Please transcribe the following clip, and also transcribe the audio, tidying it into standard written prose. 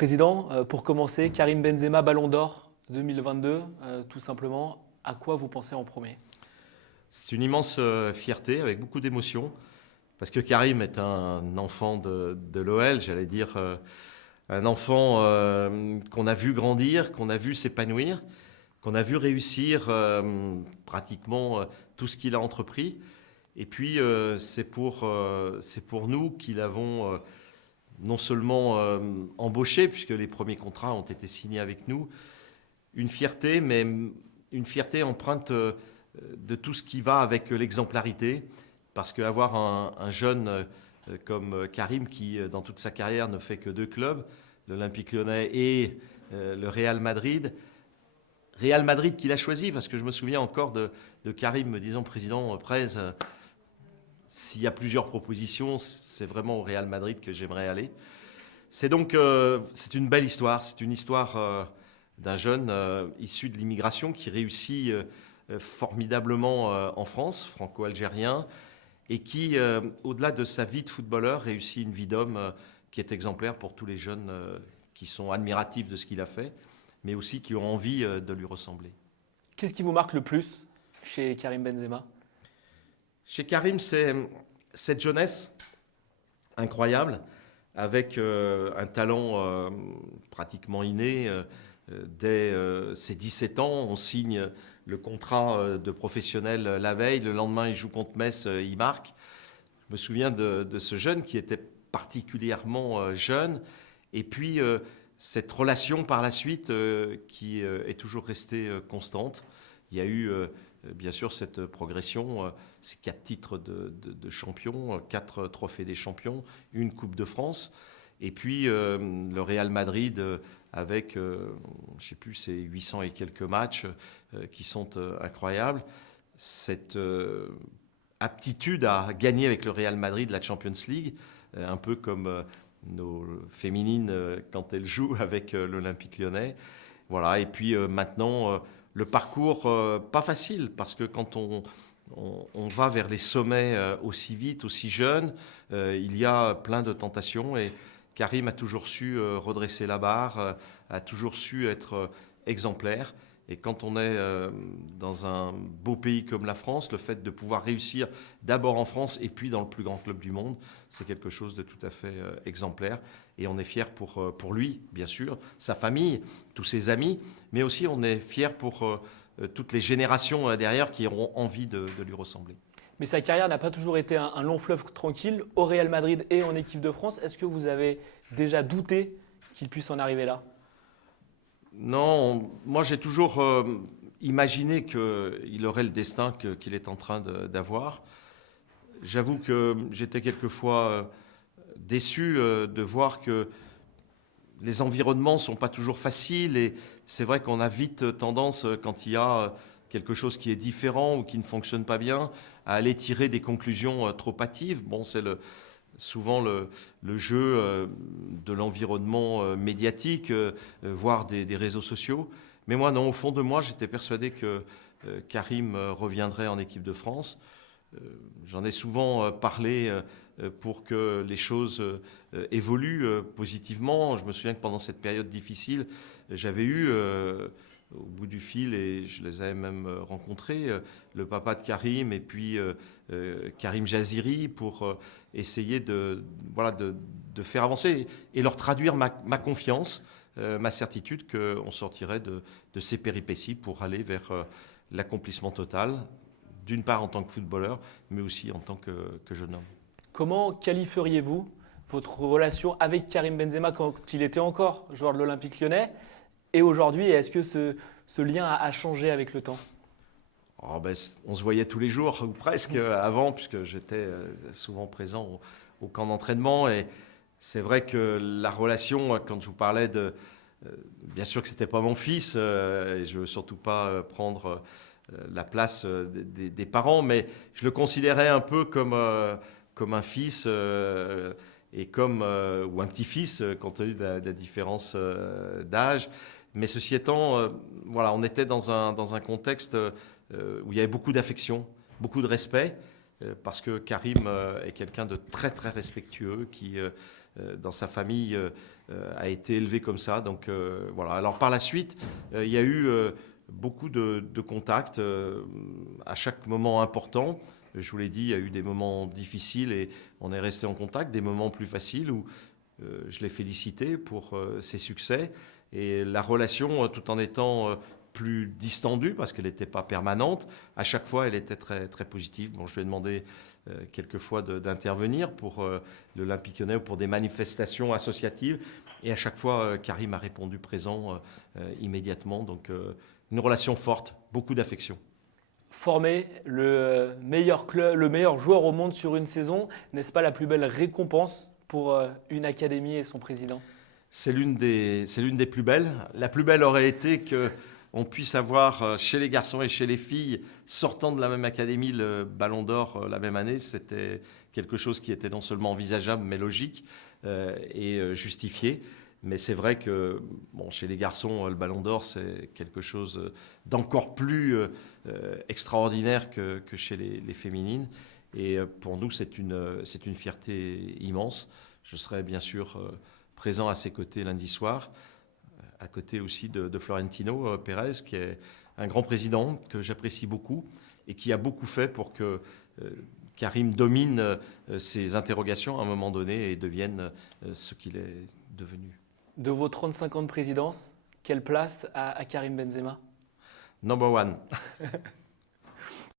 Président, pour commencer, Karim Benzema, Ballon d'Or 2022, tout simplement, à quoi vous pensez en premier? C'est une immense fierté avec beaucoup d'émotion parce que Karim est un enfant de l'OL, j'allais dire un enfant qu'on a vu grandir, qu'on a vu s'épanouir, qu'on a vu réussir pratiquement tout ce qu'il a entrepris. Et puis c'est pour nous qui l'avons non seulement embauché, puisque les premiers contrats ont été signés avec nous, une fierté, mais une fierté empreinte de tout ce qui va avec l'exemplarité, parce qu'avoir un jeune comme Karim, qui dans toute sa carrière ne fait que deux clubs, l'Olympique Lyonnais et le Real Madrid. Real Madrid qu'il a choisi, parce que je me souviens encore de Karim me disant, président Prez, s'il y a plusieurs propositions, c'est vraiment au Real Madrid que j'aimerais aller. C'est donc c'est une belle histoire, c'est une histoire d'un jeune issu de l'immigration qui réussit formidablement en France, franco-algérien, et qui, au-delà de sa vie de footballeur, réussit une vie d'homme qui est exemplaire pour tous les jeunes qui sont admiratifs de ce qu'il a fait, mais aussi qui ont envie de lui ressembler. Qu'est-ce qui vous marque le plus chez Karim Benzema? Chez Karim, c'est cette jeunesse incroyable, avec un talent pratiquement inné. Dès ses 17 ans, on signe le contrat de professionnel la veille. Le lendemain, il joue contre Metz, il marque. Je me souviens de ce jeune qui était particulièrement jeune. Et puis, cette relation par la suite qui est toujours restée constante. Il y a eu, bien sûr, cette progression, ces 4 titres de champion, 4 trophées des champions, une Coupe de France. Et puis, le Real Madrid, avec, je ne sais plus, ces 800 et quelques matchs qui sont incroyables. Cette aptitude à gagner avec le Real Madrid la Champions League, un peu comme nos féminines quand elles jouent avec l'Olympique Lyonnais. Voilà. Et puis maintenant, le parcours, pas facile, parce que quand on va vers les sommets aussi vite, aussi jeune, il y a plein de tentations. Et Karim a toujours su redresser la barre, a toujours su être exemplaire. Et quand on est dans un beau pays comme la France, le fait de pouvoir réussir d'abord en France et puis dans le plus grand club du monde, c'est quelque chose de tout à fait exemplaire. Et on est fiers pour lui, bien sûr, sa famille, tous ses amis, mais aussi on est fiers pour toutes les générations derrière qui auront envie de lui ressembler. Mais sa carrière n'a pas toujours été un long fleuve tranquille au Real Madrid et en équipe de France. Est-ce que vous avez déjà douté qu'il puisse en arriver là? Non, moi j'ai toujours imaginé qu'il aurait le destin qu'il est en train d'avoir. J'avoue que j'étais quelquefois déçu de voir que les environnements ne sont pas toujours faciles, et c'est vrai qu'on a vite tendance, quand il y a quelque chose qui est différent ou qui ne fonctionne pas bien, à aller tirer des conclusions trop hâtives. Bon, c'est souvent le jeu de l'environnement médiatique, voire des réseaux sociaux. Mais moi, non, au fond de moi, j'étais persuadé que Karim reviendrait en équipe de France. J'en ai souvent parlé pour que les choses évoluent positivement. Je me souviens que pendant cette période difficile, j'avais eu au bout du fil, et je les avais même rencontrés, le papa de Karim et puis Karim Jaziri, pour essayer voilà, de faire avancer et leur traduire ma confiance, ma certitude qu'on sortirait de ces péripéties pour aller vers l'accomplissement total, d'une part en tant que footballeur, mais aussi en tant que jeune homme. Comment qualifieriez-vous votre relation avec Karim Benzema quand il était encore joueur de l'Olympique Lyonnais et aujourd'hui? Est-ce que ce lien a changé avec le temps? Oh ben, on se voyait tous les jours, ou presque, avant, puisque j'étais souvent présent au camp d'entraînement. Et c'est vrai que la relation, quand je vous parlais bien sûr que ce n'était pas mon fils, et je ne veux surtout pas prendre la place des parents, mais je le considérais un peu comme un fils et ou un petit-fils, compte tenu de la différence d'âge. Mais ceci étant, voilà, on était dans un contexte où il y avait beaucoup d'affection, beaucoup de respect, parce que Karim est quelqu'un de très très respectueux, qui dans sa famille a été élevé comme ça. Donc voilà. Alors par la suite, il y a eu beaucoup de contacts à chaque moment important. Je vous l'ai dit, il y a eu des moments difficiles et on est resté en contact, des moments plus faciles où je l'ai félicité pour ses succès. Et la relation, tout en étant plus distendue, parce qu'elle n'était pas permanente, à chaque fois, elle était très, très positive. Bon, je lui ai demandé quelquefois d'intervenir pour l'Olympique Lyonnais ou pour des manifestations associatives. Et à chaque fois, Karim a répondu présent immédiatement. Donc, une relation forte, beaucoup d'affection. Former le meilleur club, le meilleur joueur au monde sur une saison, n'est-ce pas la plus belle récompense pour une académie et son président? C'est l'une des plus belles. La plus belle aurait été qu'on puisse avoir chez les garçons et chez les filles, sortant de la même académie, le Ballon d'Or la même année. C'était quelque chose qui était non seulement envisageable, mais logique et justifié. Mais c'est vrai que bon, chez les garçons, le Ballon d'Or, c'est quelque chose d'encore plus extraordinaire que chez les féminines. Et pour nous, c'est une fierté immense. Je serai bien sûr présent à ses côtés lundi soir, à côté aussi de Florentino Pérez, qui est un grand président que j'apprécie beaucoup et qui a beaucoup fait pour que Karim domine ses interrogations à un moment donné et devienne ce qu'il est devenu. De vos 35 ans de présidence, quelle place à Karim Benzema? Number one.